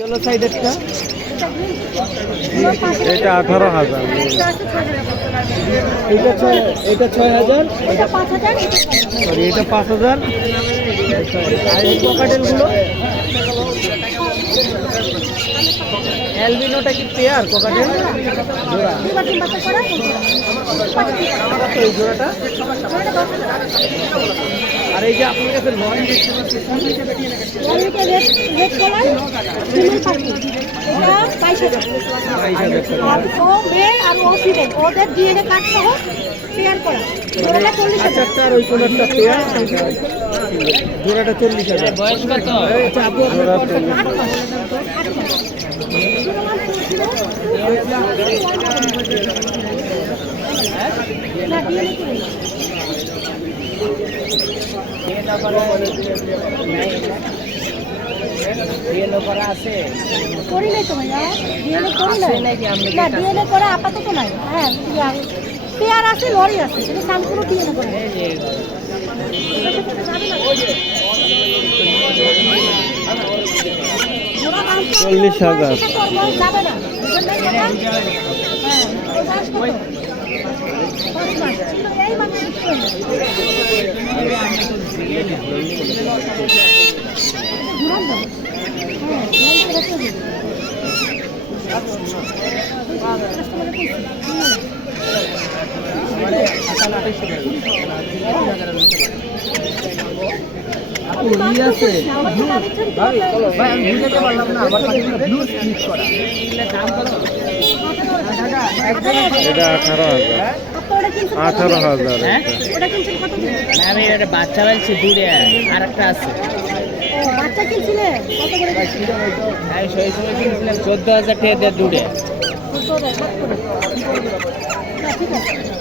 Yellow সাইডেরটা এটা 18,000। এটা 6,000, sorry এটা 5,000। আর এই কোকাটেলগুলো অ্যালবিনোটা কি পেয়ার কোকাটেল জোড়া? কত এই জোড়াটা? আর এই যে আপনার কাছে লরি দেখতে পাচ্ছি আচ্ছা, আর ওই কোনারটা পেয়ার, জোড়াটা 40,000। বয়স কত? আচ্ছা, আপু আপনার কত? 8 মাস। না দিয়ে ডিএনএ করা আছে? করি নাই তো ভাইয়া, ডিএনএ করি নাই না, ডিএনএ করা আপাতত নাই। হ্যাঁ পেয়ার আছে, লরি আছে, সেটা সামপুরো ডিএনএ করে। চল্লিশ হাজার। যাবে না। এই মানে ঘুরান দাও। আছে ভাই, আমি বুঝতে পারলাম না। আবার ব্লু স্প্লিট করা দাম কত? এটা 18,000। আমি এটা বাচ্চা পাইছি দূরে, আর একটা আছে। বাচ্চা কিনছিলে কত করে? আমি সেই সময় কিনছিলাম 14,000 টাকা দিয়ে দূরে। ঠিক আছে।